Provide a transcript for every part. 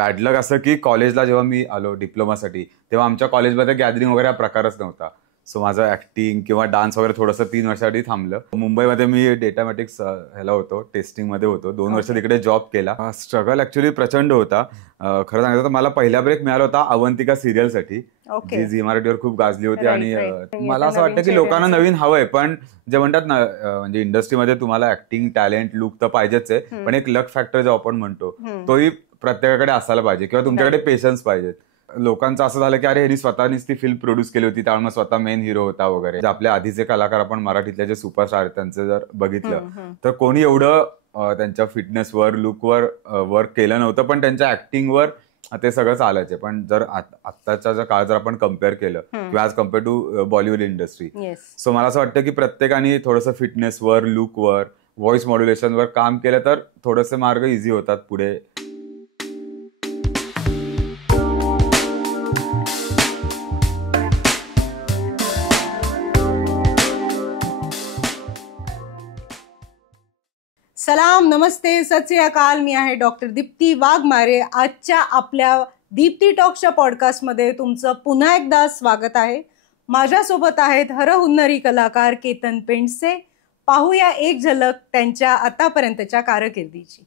Bad लक असं की कॉलेजला जेव्हा मी आलो डिप्लोमासाठी तेव्हा आमच्या कॉलेजमध्ये गॅदरिंग वगैरे हा प्रकारच नव्हता. सो माझं ऍक्टिंग किंवा डान्स वगैरे थोडंसं 3 वर्षासाठी थांबलं. मुंबईमध्ये मी डेटामॅटिक्स ह्याला होतो, टेस्टिंगमध्ये होतो. 2 वर्ष तिकडे जॉब केला. स्ट्रगल ऍक्च्युली प्रचंड होता. खरं सांगायचं तर मला पहिला ब्रेक मिळाला होता अवंतिका सिरियलसाठी, जी झी मराठीवर खूप गाजली होती. आणि मला असं वाटतं की लोकांना नवीन हवंय, पण जे म्हणतात ना म्हणजे इंडस्ट्रीमध्ये तुम्हाला ऍक्टिंग टॅलेंट लुक तर पाहिजेच आहे, पण एक लक फॅक्टर जो आपण म्हणतो तोही प्रत्येकाकडे असायला पाहिजे किंवा तुमच्याकडे पेशन्स पाहिजेत. लोकांचं असं झालं की अरे ह्यांनी स्वतःनीच ती फिल्म प्रोड्यूस केली होती त्यामुळे स्वतः मेन हिरो होता वगैरे. आपल्या आधीचे कलाकार आपण मराठीतले जे सुपरस्टार आहेत त्यांचं जर बघितलं तर कोणी एवढं त्यांच्या फिटनेसवर लुकवर वर्क केलं नव्हतं, पण त्यांच्या ऍक्टिंगवर ते सगळं चालायचे. पण जर आत्ताच्या काळ जर आपण कम्पेअर केलं किंवा आज compare to Bollywood industry, so मला असं वाटतं की प्रत्येकाने थोडंसं फिटनेसवर लुकवर व्हॉइस मॉड्युलेशनवर काम केलं तर थोडेसे मार्ग इझी होतात पुढे. सलाम, नमस्ते, सत श्री अकाल. मी आहे डॉक्टर दीप्ती वाघमारे. आजच्या आपल्या दीप्ती टॉक्सच्या पॉडकास्टमध्ये तुमचं पुन्हा एकदा स्वागत आहे. माझ्यासोबत आहेत हरहुन्नरी कलाकार केतन पेंडसे. पाहूया एक झलक त्यांच्या आतापर्यंतच्या कारकिर्दीची.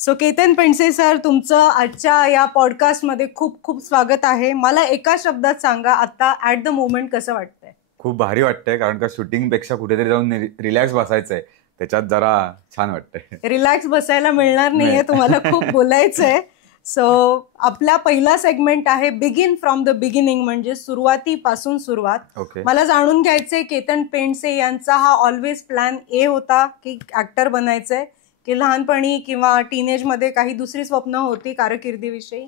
सो केतन पेंडसे सर, तुमचं आजच्या या पॉडकास्टमध्ये खूप खूप स्वागत आहे. मला एका शब्दात सांगा, आता ऍट द मोमेंट कसं वाटतंय? खूप भारी वाटतंय, कारण का शूटिंग पेक्षा कुठेतरी जाऊन रिलॅक्स बसायचंय, त्याच्यात जरा छान वाटतंय. रिलॅक्स बसायला मिळणार नाहीये, तुम्हाला खूप बोलायचंय. सो आपला पहिला सेगमेंट आहे बिगिन फ्रॉम द बिगिनिंग, म्हणजे सुरुवातीपासून सुरुवात. मला जाणून घ्यायचंय केतन पेंडसे यांचा हा ऑलवेज प्लॅन ए होता की ऍक्टर बनायचंय, की लहानपणी किंवा टीनेज मध्ये काही दुसरी स्वप्न होती कारकिर्दीविषयी?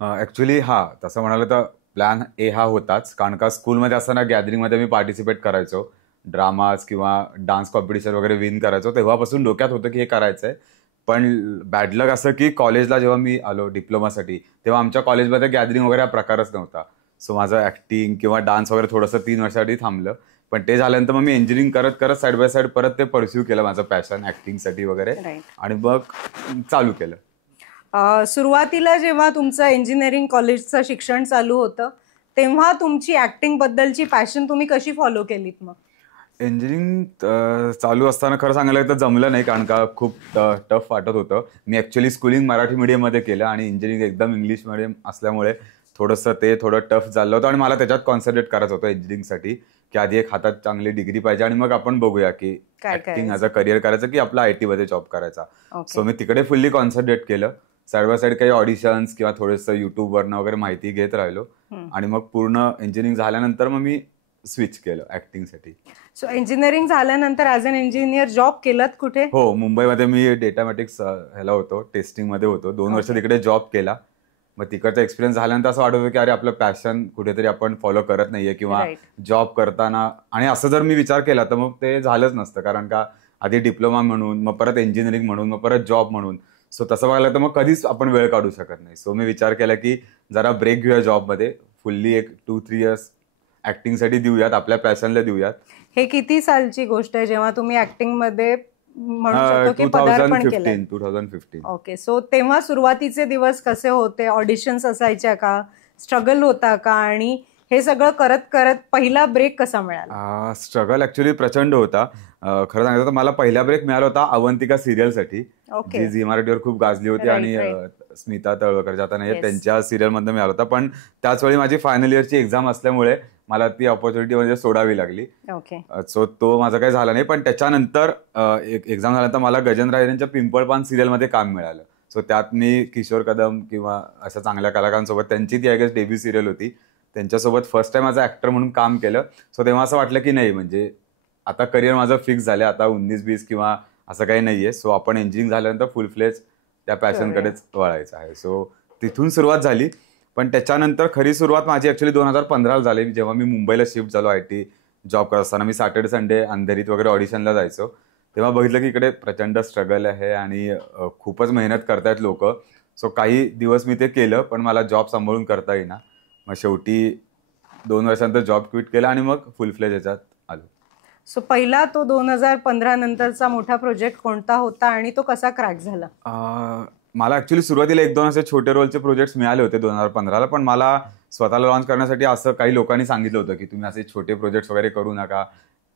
ऍक्च्युली हा तसं म्हणाल तर प्लॅन ए हा होताच, कारण का स्कूलमध्ये असताना गॅदरिंगमध्ये मी पार्टिसिपेट करायचो, ड्रामाज किंवा डान्स कॉम्पिटिशन वगैरे विन करायचो. तेव्हापासून डोक्यात होतं की हे करायचंय. पण बॅड लक असं की कॉलेजला जेव्हा मी आलो डिप्लोमासाठी तेव्हा आमच्या कॉलेजमध्ये गॅदरिंग वगैरे हा प्रकारच नव्हता. सो माझं ऍक्टिंग किंवा डान्स वगैरे थोडंसं 3 वर्षासाठी थांबलं. पण ते झाल्यानंतर मग मी इंजिनिअरिंग करत करत साईड बाय साईड परत ते परस्यू केलं, माझं पॅशन ऍक्टिंगसाठी वगैरे, आणि मग चालू केलं. सुरुवातीला जेव्हा तुमचं इंजिनिअरिंग कॉलेजचं शिक्षण चालू होतं तेव्हा तुमची ऍक्टिंग बद्दलची पॅशन तुम्ही कशी फॉलो केलीत? मग इंजिनिअरिंग चालू असताना खरं सांगायला तर जमलं नाही, कारण का खूप टफ वाटत होतं. मी ऍक्च्युली स्कूलिंग मराठी मीडियममध्ये केलं आणि इंजिनिअरिंग एकदम इंग्लिश मीडियम असल्यामुळे थोडंसं ते थोडं टफ झालं होतं. आणि मला त्याच्यात कॉन्सन्ट्रेट करायचं होतं इंजिनिअरिंगसाठी, की आधी एक हातात चांगली डिग्री पाहिजे आणि मग आपण बघूया की ऍक्टिंग ॲज अ करिअर करायचं की आपला IT मध्ये जॉब करायचा. सो मी तिकडे फुल्ली कॉन्सन्ट्रेट केलं. साईड बाय साईड काही ऑडिशन्स किंवा थोडंसं युट्यूबवरनं वगैरे माहिती घेत राहिलो, आणि मग पूर्ण इंजिनिअरिंग झाल्यानंतर मग मी स्विच केलं ऍक्टिंगसाठी. सो इंजिनिअरिंग झाल्यानंतर ॲज अन इंजिनियर जॉब केलात कुठे? हो, मुंबईमध्ये मी डेटामॅटिक्स ह्याला होतो, टेस्टिंगमध्ये होतो. 2 वर्ष तिकडे जॉब केला. मग तिकडचा एक्सपिरियन्स झाल्यानंतर असं वाटत होतं की अरे आपलं पॅशन कुठेतरी आपण फॉलो करत नाहीये, किंवा जॉब करताना, आणि असं जर मी विचार केला तर मग ते झालंच नसतं, कारण का आधी डिप्लोमा म्हणून, मग परत इंजिनिअरिंग म्हणून, मग परत जॉब म्हणून. सो तसं बघायला तर मग कधीच आपण वेळ काढू शकत नाही. सो मी विचार केला की जरा ब्रेक घेऊया जॉबमध्ये, फुल्ली एक 2-3 इयर्स ऍक्टिंगसाठी देऊयात, आपल्या पॅशनला देऊयात. हे किती सालची गोष्ट आहे जेव्हा तुम्ही ऍक्टिंग मध्ये म्हणू शकतो की पदार्पण केलं? 2015. ओके. सो तेव्हा सुरुवातीचे दिवस कसे होते? ऑडिशन्स असायच्या का? स्ट्रगल होता का? आणि हे सगळं करत करत पहिला ब्रेक कसा मिळाला? स्ट्रगल ऍक्च्युली प्रचंड होता. खरं सांगायचं तर मला पहिला ब्रेक मिळाला होता अवंतिका सिरियलसाठी, जी झी मराठीवर खूप गाजली होती आणि स्मिता तळवकर ज्या आता नाही त्यांच्या सिरियल मधून मिळाला होता. पण त्याच वेळी माझी फायनल इयरची एक्झाम असल्यामुळे मला ती ऑपॉर्च्युनिटी म्हणजे सोडावी लागली. सो तो माझा काही झाला नाही. पण त्याच्यानंतर एक्झाम झाल्यानंतर मला गजेंद्र अहिरेंच्या पिंपळपान सिरियलमध्ये काम मिळालं. सो त्यात मी किशोर कदम किंवा अशा चांगल्या कलाकारांसोबत, त्यांची ती आय गेस डेब्यू सिरियल होती, त्यांच्यासोबत फर्स्ट टाइम माझा ऍक्टर म्हणून काम केलं. सो तेव्हा असं वाटलं की नाही, म्हणजे आता करिअर माझं फिक्स झालं, आता 19-20 किंवा असं काही नाहीये. सो आपण इंजिनिअरिंग झाल्यानंतर फुल फ्लेज त्या पॅशनकडेच वळायचं आहे. सो तिथून सुरुवात झाली. पण त्याच्यानंतर खरी सुरुवात माझी ऍक्च्युली 2015 झाली, जेव्हा मी मुंबईला शिफ्ट झालो. IT जॉब करत असताना मी सॅटर्डे संडे अंधेरीत वगैरे ऑडिशनला जायचो. तेव्हा बघितलं की इकडे प्रचंड स्ट्रगल आहे आणि खूपच मेहनत करतायत लोक. सो काही दिवस मी ते केलं, पण मला जॉब सांभाळून करता येईना. मग शेवटी 2 वर्षानंतर जॉब क्विट केला आणि मग फुल फ्लेज याच्यात आलो. सो पहिला तो 2015 नंतरचा मोठा प्रोजेक्ट कोणता होता आणि तो कसा क्रॅक झाला? मला ऍक्च्युली सुरुवातीला 1-2 असे छोटे रोलचे प्रोजेक्ट्स मिळाले होते 2015ला. पण मला स्वतःला लॉन्च करण्यासाठी असं काही लोकांनी सांगितलं होतं की तुम्ही असे छोटे प्रोजेक्ट्स वगैरे करू नका,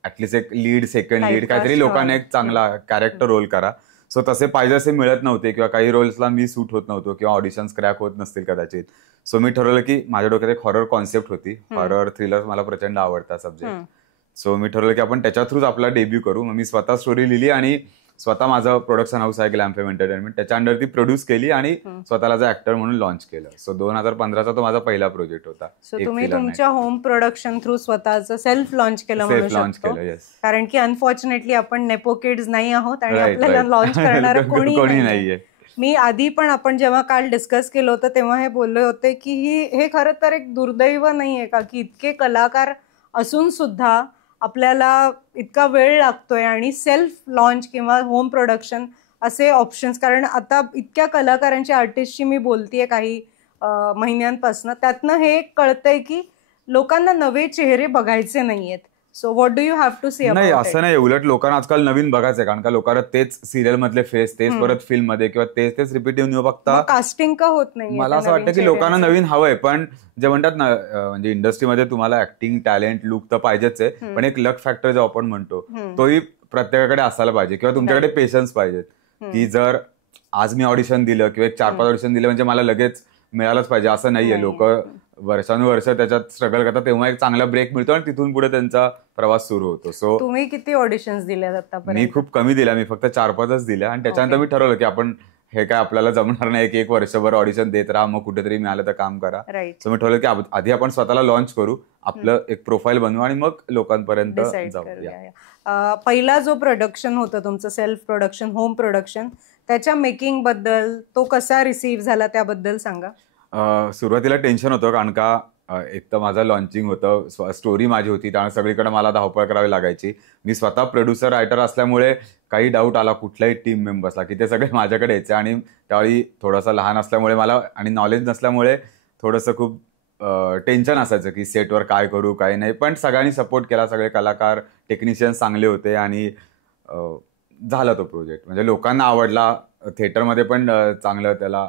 ऍटलीस्ट एक लीड, सेकंड लीड, काहीतरी लोकांना एक चांगला कॅरेक्टर रोल करा. सो तसे पाहिजे असे मिळत नव्हते किंवा काही रोल्सला मी सूट होत नव्हतो किंवा ऑडिशन्स क्रॅक होत नसतील कदाचित. सो मी ठरवलं की माझ्या डोक्यात एक हॉरर कॉन्सेप्ट होती. हॉरर थ्रिलर मला प्रचंड आवडता सब्जेक्ट. सो मी ठरवलं की आपण त्याच्या थ्रूच आपला डेब्यू करू. मग मी स्वतः स्टोरी लिहिली आणि स्वतः माझं प्रोडक्शन हाऊस आहे ग्लॅम फेम एंटरटेनमेंट, त्याच्या अंडर ती प्रोड्यूस केली आणि स्वतःला जो ऍक्टर म्हणून लॉन्च केलं. सो 2015चा तो माझा पहिला प्रोजेक्ट होता. सो तुम्ही तुमच्या होम प्रोडक्शन थ्रू स्वतःचं सेल्फ लॉन्च केलं म्हणू शकतो, कारण की अनफॉर्च्युनेटली आपण नेपो किड्स नाही आहोत आणि आपल्याला लॉन्च करणार कोणी नाहीये. मी आधी पण आपण जेव्हा काल डिस्कस केलं होतं तेव्हा हे बोलले होते की हे खरं तर एक दुर्दैव नाहीये का, की इतके कलाकार असून सुद्धा आपल्याला इतका वेळ लागतोय आणि सेल्फ लॉन्च किंवा होम प्रोडक्शन असे ऑप्शन्स. कारण आता इतक्या कलाकारांच्या आर्टिस्टशी मी बोलतेय काही महिन्यांपासून, त्यातनं हे कळतंय की लोकांना नवे चेहरे बघायचे नाहीयेत. So what do you have to say? नाही, असं नाही. उलट लोकांना आजकाल नवीन बघायचंय, कारण का लोकांना तेच सिरियल मधले फेस, तेच परत फिल्म मध्ये किंवा तेच रिपीटिव्ह न्यू बघता कास्टिंग का होत नाही. मला असं वाटतं की लोकांना नवीन हवंय. पण जे म्हणतात ना, म्हणजे इंडस्ट्रीमध्ये तुम्हाला ऍक्टिंग टॅलेंट लुक तर पाहिजेच आहे, पण एक लक फॅक्टर जो आपण म्हणतो तोही प्रत्येकाकडे असायला पाहिजे किंवा तुमच्याकडे पेशन्स पाहिजेत. की जर आज मी ऑडिशन दिलं किंवा एक 4-5 ऑडिशन दिलं म्हणजे मला लगेच मिळालंच पाहिजे असं नाहीये. लोक वर्षानुवर्ष त्याच्यात स्ट्रगल करतात, तेव्हा एक चांगला ब्रेक मिळतो आणि तिथून पुढे त्यांचा प्रवास सुरू होतो. सो तुम्ही किती ऑडिशन्स दिल्या आतापर्यंत? मी खूप कमी दिल्या, मी फक्त 4-5च दिल्या. आणि त्याच्यानंतर मी ठरवलं की आपण हे काय आपल्याला जमणार नाही की 1 वर्षभर ऑडिशन देत राहा मग कुठेतरी मिळालं तर काम करा. सो मी ठरवलं की आधी आपण स्वतःला लॉन्च करू, आपलं एक प्रोफाईल बनवू आणि मग लोकांपर्यंत जाऊ. पहिला जो प्रोडक्शन होतं तुमचं सेल्फ प्रोडक्शन, होम प्रोडक्शन, त्याच्या मेकिंग बद्दल, तो कसा रिसीव्ह झाला त्याबद्दल सांगा. सुरुवातीला टेन्शन होतं, कारण का एक तर माझं लॉन्चिंग होतं, स्टोरी माझी होती, त्यामुळे सगळीकडे मला धावपळ करावी लागायची. मी स्वतः प्रोड्युसर रायटर असल्यामुळे काही डाऊट आला कुठल्याही टीम मेंबर्सला की ते सगळे माझ्याकडे यायचे. आणि त्यावेळी थोडासा लहान असल्यामुळे मला आणि नॉलेज नसल्यामुळे थोडंसं खूप टेन्शन असायचं की सेटवर काय करू काय नाही. पण सगळ्यांनी सपोर्ट केला, सगळे कलाकार, टेक्निशियन्स चांगले होते आणि झाला तो प्रोजेक्ट. म्हणजे लोकांना आवडला, थिएटरमध्ये पण चांगलं त्याला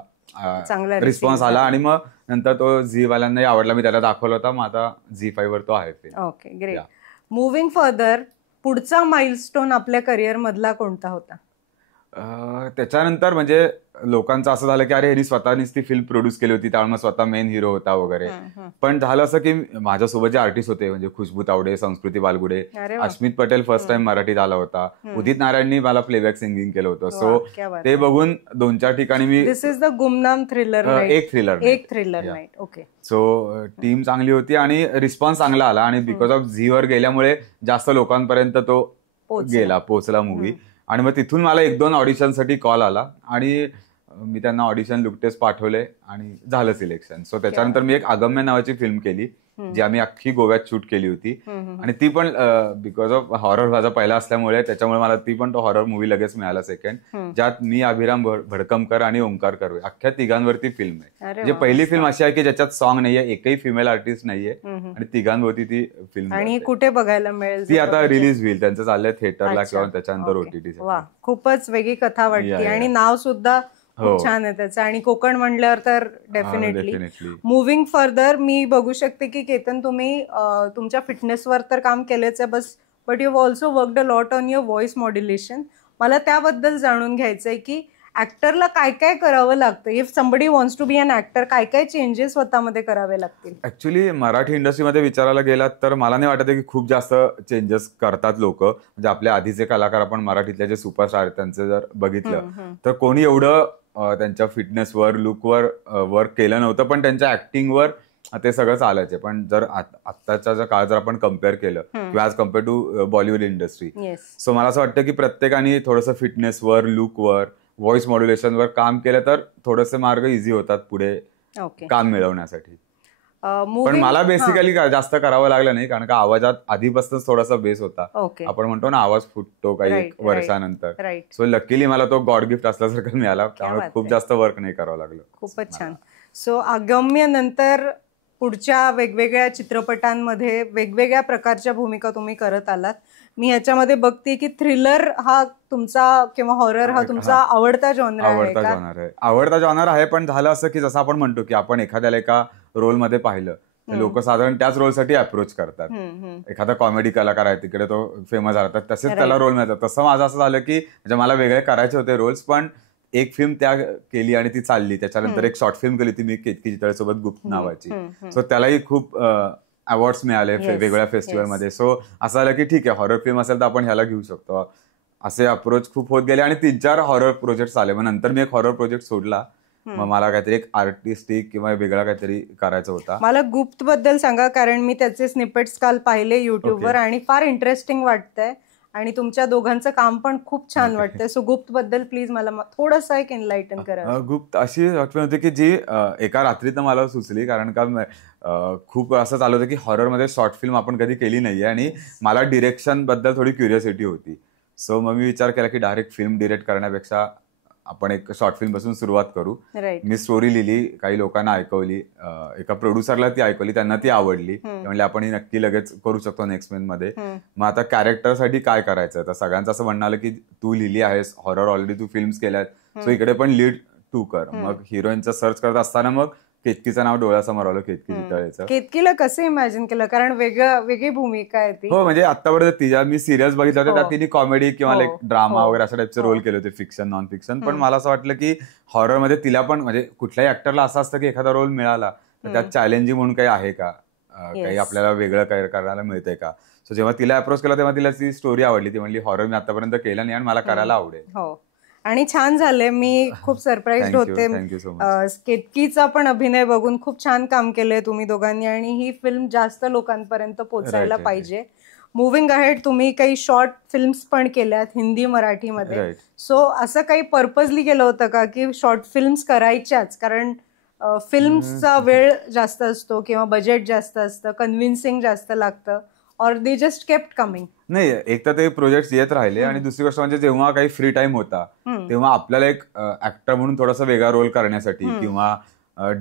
रिस्पॉन्स आला आणि मग नंतर तो झी वाल्यांनाही आवडला. मी त्याला दाखवला होता, मग आता झी5 वर तो आहे. Okay, great. मुव्हिंग फर्दर, पुढचा माइलस्टोन आपल्या करिअर मधला कोणता होता? त्याच्यानंतर म्हणजे लोकांचं असं झालं की अरे ह्यांनी स्वतःनीच ती फिल्म प्रोड्यूस केली होती, त्यामुळे स्वतः मेन हिरो होता वगैरे. पण झालं असं की माझ्यासोबत जे आर्टिस्ट होते म्हणजे खुशबू तावडे, संस्कृती बालगुडे, अश्मित पटेल फर्स्ट टाइम मराठीत आला होता, उदित नारायणनी मला प्लेबॅक सिंगिंग केलं होतं. सो ते बघून 2-4 ठिकाणी मी, दिस इज द गुमनाम थ्रिलर, एक thriller night. Okay. So team चांगली होती आणि रिस्पॉन्स चांगला आला आणि बिकॉज ऑफ झीवर गेल्यामुळे जास्त लोकांपर्यंत तो पोहोचला मूवी. आणि मग तिथून मला 1-2 ऑडिशनसाठी कॉल आला आणि मी त्यांना ऑडिशन लुक टेस्ट पाठवले आणि झालं सिलेक्शन. सो त्याच्यानंतर मी एक अगम्य नावाची फिल्म केली, जी आम्ही अख्खी गोव्यात शूट केली होती. आणि ती पण बिकॉज ऑफ हॉरर माझा पहिला असल्यामुळे त्याच्यामुळे मला ती पण तो हॉरर मूवी लगेच मिळाला सेकंड, ज्यात मी, अभिराम भडकमकर आणि ओंकार कर्वे अख्ख्या तिघांवरती फिल्म आहे. म्हणजे पहिली फिल्म अशी आहे की ज्याच्यात सॉन्ग नाहीये, एकही फिमेल आर्टिस्ट नाहीये आणि तिघांवरती ती फिल्म. आणि कुठे बघायला मिळेल? ती आता रिलीज होईल, त्यांचं चाललंय थिएटरला किंवा त्याच्यानंतर OTT. खूपच वेगळी कथा वाटते आणि नाव सुद्धा खूप छान आहे त्याचं. आणि कोकण म्हणल्यावर तर डेफिनेटली. मुव्हिंग फर्दर मी बघू शकते की केतन तुम्ही तुमच्या फिटनेसवर तर काम केलेच आहे, but you also worked a lot on your voice modulation. मला त्याबद्दल जाणून घ्यायचंय की ऍक्टरला काय काय करावं लागतं. If somebody wants to be an actor, काय काय चेंजेस स्वतःमध्ये करावे लागतील? ऍक्च्युली मराठी इंडस्ट्रीमध्ये विचारायला गेलात तर मला नाही वाटत की खूप जास्त चेंजेस करतात लोक. म्हणजे आपल्या आधीचे कलाकार आपण मराठीतले जे सुपरस्टार आहेत त्यांचे जर बघितलं तर कोणी एवढं त्यांच्या फिटनेसवर लुकवर वर्क केलं नव्हतं, पण त्यांच्या ऍक्टिंगवर ते सगळं चालायचे. पण जर आत्ताच्या जर काळ जर आपण कम्पेअर केलं किंवा as compare to Bollywood industry, so मला असं वाटतं की प्रत्येकाने थोडंसं फिटनेसवर, लुकवर, व्हॉइस मॉड्युलेशनवर काम केलं तर थोडेसे मार्ग इझी होतात पुढे काम मिळवण्यासाठी. पण मला बेसिकली जास्त करावं लागलं नाही, कारण का आवाजात आधीपासूनच थोडासा बेस होता. आपण म्हणतो ना आवाज फुटतो काही एक वर्षानंतर. सो लकीली मला तो गॉड गिफ्ट असल्यासारखं मिळाला, त्यामुळे खूप जास्त वर्क नाही करावं लागलं. खूपच छान. सो अगम्य नंतर पुढच्या वेगवेगळ्या चित्रपटांमध्ये वेगवेगळ्या प्रकारच्या भूमिका तुम्ही करत आलात. मी ह्याच्यामध्ये बघते की थ्रिलर हा तुमचा किंवा हॉरर हा तुमचा आवडता जॉनर आहे. आवडता जॉनर आहे, पण झालं असं की जसं आपण म्हणतो की आपण एखाद्याला एका रोलमध्ये पाहिलं तर लोक साधारण त्याच रोलसाठी अप्रोच करतात. एखादा कॉमेडी कलाकार आहे तिकडे तो फेमस झाला तर तसेच त्याला रोल मिळतात. तसं माझं असं झालं की म्हणजे मला वेगळे करायचे होते रोल्स, पण एक फिल्म त्या केली आणि ती चालली. त्याच्यानंतर एक शॉर्ट फिल्म केली ती मी केतकी चितळेसोबत गुप्त नावाची. सो त्यालाही खूप अवॉर्ड्स मिळाले वेगवेगळ्या फेस्टिवलमध्ये. सो असं झालं की ठीक आहे, हॉरर फिल्म असेल तर आपण ह्याला घेऊ शकतो. असे अप्रोच खूप होत गेले आणि 3-4 हॉरर प्रोजेक्ट आले. मग नंतर मी एक हॉरर प्रोजेक्ट सोडला. मग मला काहीतरी एक आर्टिस्टिक किंवा वेगळा काहीतरी करायचं होता. मला गुप्त बद्दल सांगा, कारण मी त्याचे स्निपेट्स काल पाहिले युट्यूबवर आणि फार इंटरेस्टिंग वाटतंय आणि तुमच्या दोघांचं काम पण खूप छान वाटतंय. सो गुप्त बद्दल प्लीज मला थोडंसं एक एनलाइटन करा. गुप्त अशी फिल्म होती की जी एका रात्रीत मला सुचली, कारण का खूप असं चालू होतं की हॉररमध्ये शॉर्ट फिल्म आपण कधी केली नाहीये आणि मला डिरेक्शन बद्दल थोडी क्युरियोसिटी होती. सो मग मी विचार केला की डायरेक्ट फिल्म डिरेक्ट करण्यापेक्षा आपण एक शॉर्ट फिल्म पासून सुरुवात करू. मी स्टोरी लिहिली, काही लोकांना ऐकवली, एका प्रोड्युसरला ती ऐकवली, त्यांना ती आवडली. म्हणजे आपण ही नक्की लगेच करू शकतो नेक्स्ट मंथ मध्ये. मग आता कॅरेक्टरसाठी काय करायचं, तर सगळ्यांचं असं म्हणणं आलं की तू लिहिली आहेस हॉरर, ऑलरेडी तू फिल्म्स केल्यात, सो इकडे पण लीड तू कर. मग हिरोईनचं सर्च करत असताना मग केतकीचं नाव डोळ्यासमोर आलं, केतकी चितळेचं. केतकीला कसं इमॅजिन केलं, कारण वेगळी भूमिका आहे ती. हो, म्हणजे आतापर्यंत तिच्या मी सिरियल्स बघितल्या होत्या, त्यात तिने कॉमेडी किंवा लाईक ड्रामा वगैरे अशा टाईपचे रोल केले होते, फिक्शन नॉन फिक्शन. पण मला असं वाटलं की हॉररमध्ये तिला पण, म्हणजे कुठल्याही ऍक्टरला असं असतं की एखादा रोल मिळाला तर त्यात चॅलेंजिंग म्हणून काही आहे का, काही आपल्याला वेगळं काय करायला मिळतंय का. सो जेव्हा तिला अप्रोच केला तेव्हा तिला ती स्टोरी आवडली. ती म्हणली हॉरर मी आतापर्यंत केलं नाही आणि मला करायला आवडेल. आणि छान झाले. मी खूप सरप्राईज होते. केतकीचा पण अभिनय बघून खूप छान काम केलंय तुम्ही दोघांनी आणि ही फिल्म जास्त लोकांपर्यंत पोहोचायला पाहिजे. मुव्हिंग अहेड तुम्ही काही शॉर्ट फिल्म्स पण केल्यात हिंदी मराठीमध्ये. सो असं काही पर्पजली केलं होतं का की शॉर्ट फिल्म्स करायच्याच, कारण फिल्म्सचा वेळ जास्त असतो किंवा बजेट जास्त असतं, कन्व्हिन्सिंग जास्त लागतं, और दे जस्ट केप्ट कमिंग? नाही, एक तर ते प्रोजेक्ट येत राहिले आणि दुसरी गोष्ट म्हणजे जेव्हा काही फ्री टाइम होता तेव्हा आपल्याला एक ऍक्टर म्हणून थोडासा वेगळा रोल करण्यासाठी किंवा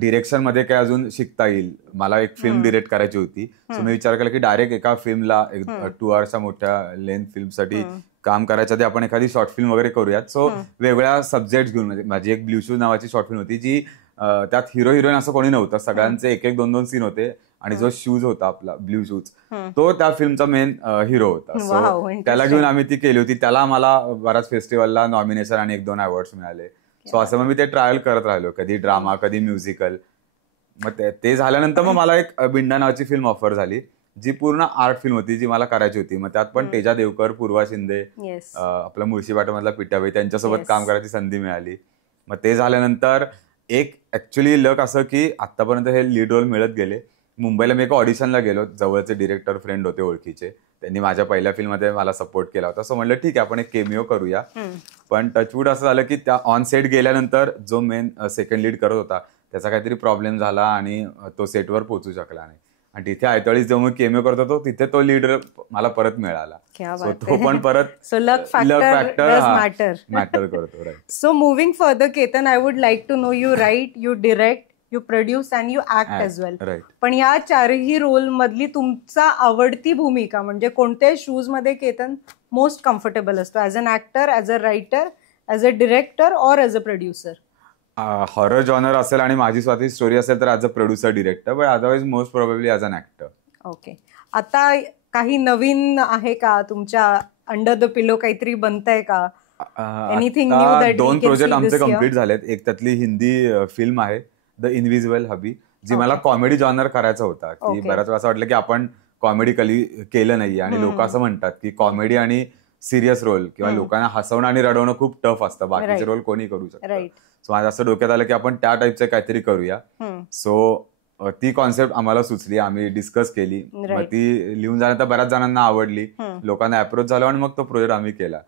डिरेक्शन मध्ये काय अजून शिकता येईल. मला एक फिल्म डिरेक्ट करायची होती. सो मी विचार केला की डायरेक्ट एका फिल्मला 2 आवर्सच्या मोठ्या लेंथ फिल्मसाठी काम करायच्या आधी आपण एखादी शॉर्ट फिल्म वगैरे करूयात. सो वेगळ्या सब्जेक्ट घेऊन, म्हणजे माझी एक ब्ल्यू शूज नावाची शॉर्ट फिल्म होती जी त्यात हिरो हिरोईन असं कोणी नव्हतं, सगळ्यांचे 1-1, 2-2 सीन होते आणि जो शूज होता आपला ब्ल्यू शूज तो त्या फिल्मचा मेन हिरो होता. सो त्याला घेऊन आम्ही ती केली होती. त्याला मला बऱ्याच फेस्टिवलला नॉमिनेशन आणि 1-2 अवॉर्ड्स मिळाले. सो असं मग मी ते ट्रायल करत राहिलो, कधी ड्रामा कधी म्युझिकल. मग ते झाल्यानंतर मग मला एक बिंडा नावाची फिल्म ऑफर झाली जी पूर्ण आर्ट फिल्म होती, जी मला करायची होती. मग त्यात पण तेजा देवकर, पूर्वा शिंदे, आपला मुळशीपाटामधला पिठाबाई त्यांच्यासोबत काम करायची संधी मिळाली. मग ते झाल्यानंतर एक ऍक्च्युली लक असं की आतापर्यंत हे लीड रोल मिळत गेले. मुंबईला मी एका ऑडिशनला गेलो, जवळचे डिरेक्टर फ्रेंड होते ओळखीचे, त्यांनी माझ्या पहिल्या फिल्ममध्ये मला सपोर्ट केला होता. सो म्हणलं ठीक आहे आपण एक केमिओ करूया. पण टचवूड असं झालं की त्या ऑन सेट गेल्यानंतर जो मेन सेकंड लीड करत होता त्याचा काहीतरी प्रॉब्लेम झाला आणि तो सेटवर पोहोचू शकला नाही. आणि तिथे आयतळीस जेव्हा मी केमिओ करत होतो तिथे तो लीड मला परत मिळाला. सो तो पण परत लक फॅक्टर मॅटर करतो. So moving further Ketan, I would like to know, you write, you direct, you produce and you act as well. पण या 4ही रोल मधली तुमचा आवडती भूमिका म्हणजे कोणत्या शूज मध्ये केतन मोस्ट कम्फर्टेबल असतो, as an actor, as a writer, as a director और as a producer? Horror genre असेल आणि माझी स्वतःची स्टोरी असेल तर as a producer director, but otherwise most probably as an actor. Okay. आता काही नवीन आहे का तुमच्या अंडर द पिलो, काहीतरी बनतंय का? एनिथिंग न्यू दॅट 2 प्रोजेक्ट आमचे कम्प्लीट झालेत. एक त्यातली हिंदी फिल्म आहे द इनविजिबल हबी, जी मला कॉमेडी जॉनर करायचा होता, की बऱ्याच वेळा असं वाटलं की आपण कॉमेडी केलं नाहीये आणि लोक असं म्हणतात की कॉमेडी आणि सिरियस रोल किंवा लोकांना हसवणं आणि रडवणं खूप टफ असतं, बाकीचे रोल कोणी करू शकतं. सो माझं असं डोक्यात आलं की आपण त्या टाईपचं काहीतरी करूया. सो ती कॉन्सेप्ट आम्हाला सुचली, आम्ही डिस्कस केली, मग ती लिहून झाल्यानंतर बऱ्याच जणांना आवडली, लोकांना अप्रोच झाला आणि मग तो प्रोजेक्ट आम्ही केला,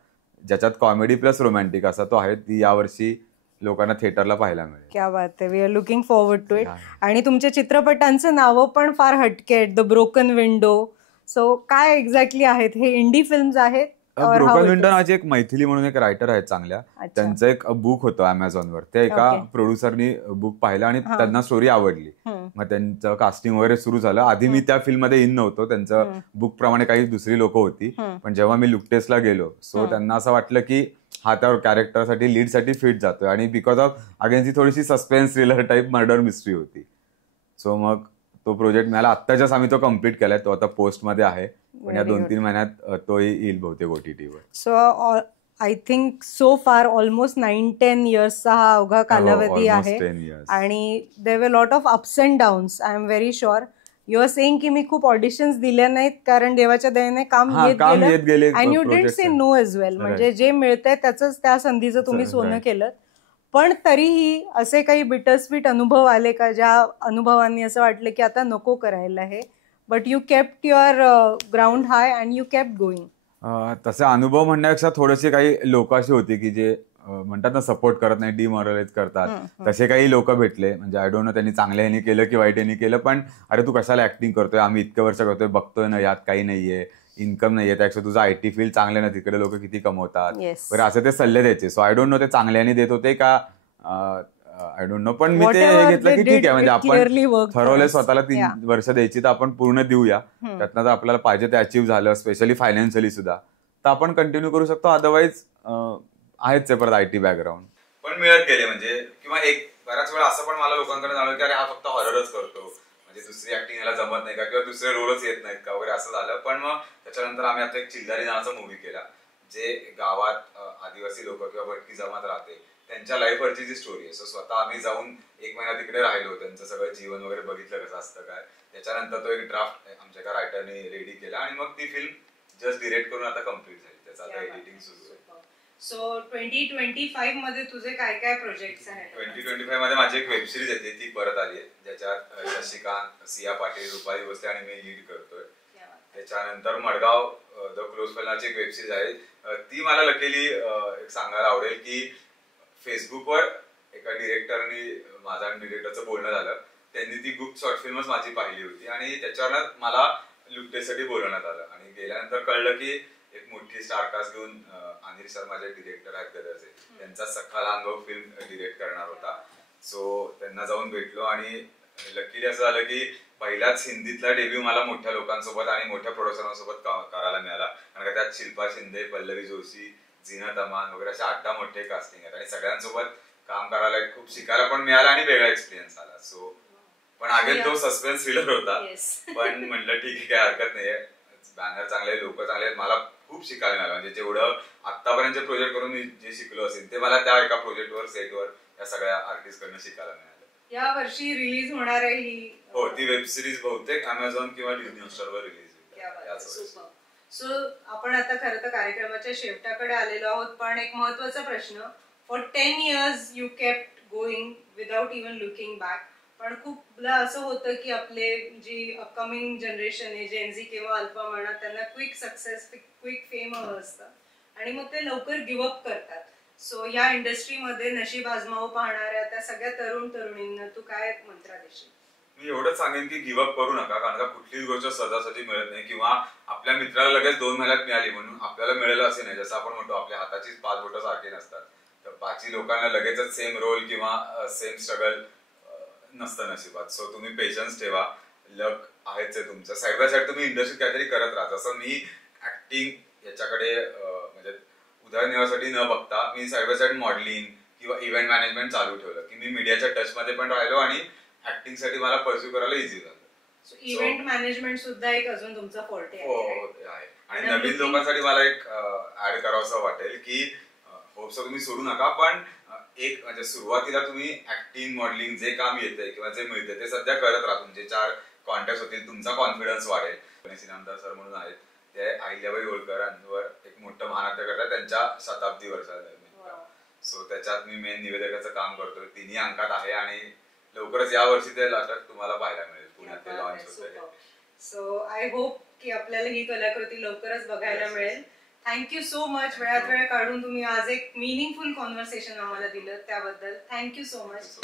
ज्याच्यात कॉमेडी प्लस रोमॅन्टिक असा तो आहे. ती यावर्षी लोकांना थिएटरला पाहायला मिळेल. क्या बात आहे. We are looking forward to it. आणि तुमच्या चित्रपटांचं नावं पण फार हटके आहेत. The broken window. सो काय एक्झॅक्टली आहेत हे? इंडी फिल्म्स आहेत? ब्रोकन विंडो नावाची एक मैथिली म्हणून एक रायटर आहेत चांगल्या, त्यांचं एक बुक होतं अमेझॉनवर. ते एका प्रोड्युसरनी बुक पाहिलं आणि त्यांना स्टोरी आवडली, मग त्यांचं कास्टिंग वगैरे सुरू झालं. आधी मी त्या फिल्म मध्ये इन नव्हतो, त्यांचं बुक प्रमाणे काही दुसरी लोक होती, पण जेव्हा मी लुक टेस्टला गेलो सो त्यांना असं वाटलं की हा त्या कॅरेक्टरसाठी लीडसाठी फिट जातोय, आणि बिकॉज ऑफ अगेन ती थोडीशी suspense thriller type murder mystery होती. सो मग तो प्रोजेक्ट मिळाला. आत्ताच्याच आम्ही तो कम्प्लीट केलाय, तो आता पोस्टमध्ये आहे, पण या 2-3 महिन्यात तो येईल बहुतेक OTT-वर. So I think so far almost 9-10 इयर्सचा हा अवघा कालावधी आहे, आणि there were lot of ups and downs. I am very sure you are saying की मी खूप ऑडिशन्स दिल्या नाहीत कारण देवाच्या दयेने काम येत गेलं, and you didn't say no as well. म्हणजे जे मिळतंय त्याच त्या संधीचं तुम्ही सोनं केलं. पण तरीही असे काही बिटरस्वीट अनुभव आले का, ज्या अनुभवांनी असं वाटलं की आता नको करायला हे, but you kept your ground high and you kept going? तसे अनुभव म्हणण्यापेक्षा थोडेसे काही लोक अशी होती की जे म्हणतात ना सपोर्ट करत नाही, डिमॉरलाइज करतात. तसे काही लोक भेटले, म्हणजे आय डोंट नो त्यांनी चांगल्या ह्यानी केलं की वाईट ह्यानी केलं, पण अरे तू कशाला ऍक्टिंग करतोय, आम्ही इतकं वर्ष करतोय, बघतोय ना यात काही नाहीये, इन्कम नाहीये, त्यापेक्षा तुझं IT फील्ड चांगलं ना, तिकडे लोक किती कमवतात, बरं असे ते सल्ले द्यायचे. सो आय डोंट नो ते चांगल्याने देत होते का आय डोंट नो, पण मी ते घेतलं की ठीक आहे, म्हणजे आपण ठरवलंय स्वतःला 3 वर्ष द्यायची तर आपण पूर्ण देऊया, त्यातनं जर आपल्याला पाहिजे ते अचीव्ह झालं, स्पेशली फायनान्शियली सुद्धा, तर आपण कंटिन्यू करू शकतो. अदरवाईज आहेच परत IT बॅकग्राऊंड पण मिळत गेले, म्हणजे किंवा एक बऱ्याच वेळा असं पण मला लोकांकडे जाणवलं की अरे हा फक्त हॉररच करतो, म्हणजे दुसरी ऍक्टिंग याला जमत नाही का, किंवा दुसरे रोलच येत नाहीत का वगैरे असं झालं. पण मग त्याच्यानंतर आम्ही आता एक चिल्लारी नावाचा मूवी केला, जे गावात आदिवासी लोक किंवा भटकी जमात राहते त्यांच्या लाईफवरची जी स्टोरी आहे. सो स्वतः आम्ही जाऊन 1 महिना तिकडे राहिलो, त्यांचं सगळं जीवन वगैरे बघितलं कसं असतं काय. त्याच्यानंतर तो एक ड्राफ्ट आमच्या एका रायटरने रेडी केला आणि मग ती फिल्म जस्ट डिरेक्ट करून आता कम्प्लीट झाली, त्याचं आता एडिटिंग सुरू आहे. सो 2025 मध्ये तुझे काय काय प्रोजेक्ट्स आहेत? 2025 मध्ये माझी एक वेबसिरीज येते, ती परत आली आहे, ज्याच्यात शशिकांत, सिया पाटील, रुपाली भोसले आणि मी लीड करतोय. त्याच्यानंतर मडगाव द क्लोज फ्रेंड नावाची एक वेबसिरीज आहे, ती मला लकीली एक सांगायला आवडेल की फेसबुकवर एका डिरेक्टरनी माझा आणि डिरेक्टरचं बोलणं झालं, त्यांनी ती गुप्त शॉर्ट फिल्मच माझी पाहिली होती आणि त्याच्यावर मला लुकटेसाठी बोलवण्यात आलं. आणि गेल्यानंतर कळलं की एक मोठी स्टारकास्ट घेऊन अनिल शर्मा जे डिरेक्टर आहेत गदरचे, त्यांचा सख्खा लहान भाऊ फिल्म डिरेक्ट करणार होता. सो त्यांना जाऊन भेटलो आणि लकीली असं झालं की पहिल्याच हिंदीतला डेब्यू मला मोठ्या लोकांसोबत आणि मोठ्या प्रोड्युसरांसोबत करायला मिळाला, कारण का त्यात शिल्पा शिंदे, पल्लवी जोशी, झीनत अमान वगैरे असे 8 मोठे कास्टिंग आहेत आणि सगळ्यांसोबत काम करायला खूप शिकायला पण मिळालं आणि वेगळा एक्सपिरियन्स आला. सो पण अगेन तो सस्पेन्स थ्रिलर होता, पण म्हटलं ठीक आहे, काय हरकत नाहीये, बॅनर चांगले, लोक चांगले आहेत, मला खूप शिकायला मिळालं. म्हणजे जेवढं आतापर्यंत प्रोजेक्ट करून मी जे शिकलो असेल ते मला त्या एका प्रोजेक्टवर, सेटवर या सगळ्या आर्टिस्ट कडनं शिकायला मिळालं. या वर्षी रिलीज होणार आहे ही? हो, ती वेब सिरीज बहुतेक अमेझॉन किंवा डिझनी हॉटस्टारवर रिलीज होईल. सो आपण आता खरं तर कार्यक्रमाच्या शेवटाकडे आलेलो आहोत, पण एक महत्वाचा प्रश्न, for 10 years you kept going without even looking back, पण खूपदा असं होतं की आपले जी अपकमिंग जनरेशन आहे, जेनझी किंवा अल्फा म्हणा, त्यांना क्विक सक्सेस, क्विक फेम हवं असतं आणि मग ते लवकर गिव्हअप करतात. सो या इंडस्ट्रीमध्ये नशीब आजमावू पाहणाऱ्या त्या सगळ्या तरुण तरुणींना तू काय मंत्र देशील? मी एवढंच सांगेन की गिव्हअप करू नका, कारण का कुठलीच गोष्ट सहजासहजी मिळत नाही, किंवा आपल्या मित्राला लगेच 2 महिन्यात मिळाली म्हणून आपल्याला मिळेल असे नाही. जसं आपण म्हणतो आपल्या हाताचीच 5 बोटं सारखी नसतात, तर बाकी लोकांना लगेचच सेम रोल किंवा सेम स्ट्रगल नसतं नशिबात. सो तुम्ही पेशन्स ठेवा, लक आहेच आहे तुमचं, साईड बाय साईड तुम्ही इंडस्ट्रीत काहीतरी करत राहा. जसं मी ऍक्टिंग याच्याकडे म्हणजे उदाहरण देण्यासाठी न बघता मी साईड बाय साईड मॉडेलिंग किंवा इव्हेंट मॅनेजमेंट चालू ठेवलं की मी मीडियाच्या टच मध्ये पण राहिलो आणि ऍक्टिंग साठी मला परस्यू करायला इझी झालं. इव्हेंट मॅनेजमेंट सुद्धा एक अजून तुमचा फॉर्टे आहे. आणि नवीन लोकांसाठी मला एक ऍड करावंसं वाटेल की होप्स तुम्ही सोडू नका, पण एक म्हणजे सुरुवातीला तुम्ही ऍक्टिंग मॉडेलिंग जे काम येतंय किंवा जे मिळतंय ते सध्या करत राहा. तुमचे 4 कॉन्टॅक्ट होतील, तुमचा कॉन्फिडन्स वाढेल. सिनामदार सर म्हणून आहेत, ते अहिल्याबाई होळकरांवर एक मोठं महानाट्य करतात त्यांच्या शताब्दी वर्षानिमित्त. सो त्याच्यात मी मेन निवेदकाचं काम करतोय. 3 अंकात आहे आणि लवकरच या वर्षी ते नाटक तुम्हाला पाहायला मिळेल. पुण्यात ते लॉन्च होतंय. सो आय होप की आपल्याला ही कलाकृती लवकरच बघायला मिळेल. Thank you so much. वेळात वेळ काढून तुम्ही आज एक मिनिंगफुल कॉन्व्हर्सेशन आम्हाला दिलं त्याबद्दल थँक्यू सो मच.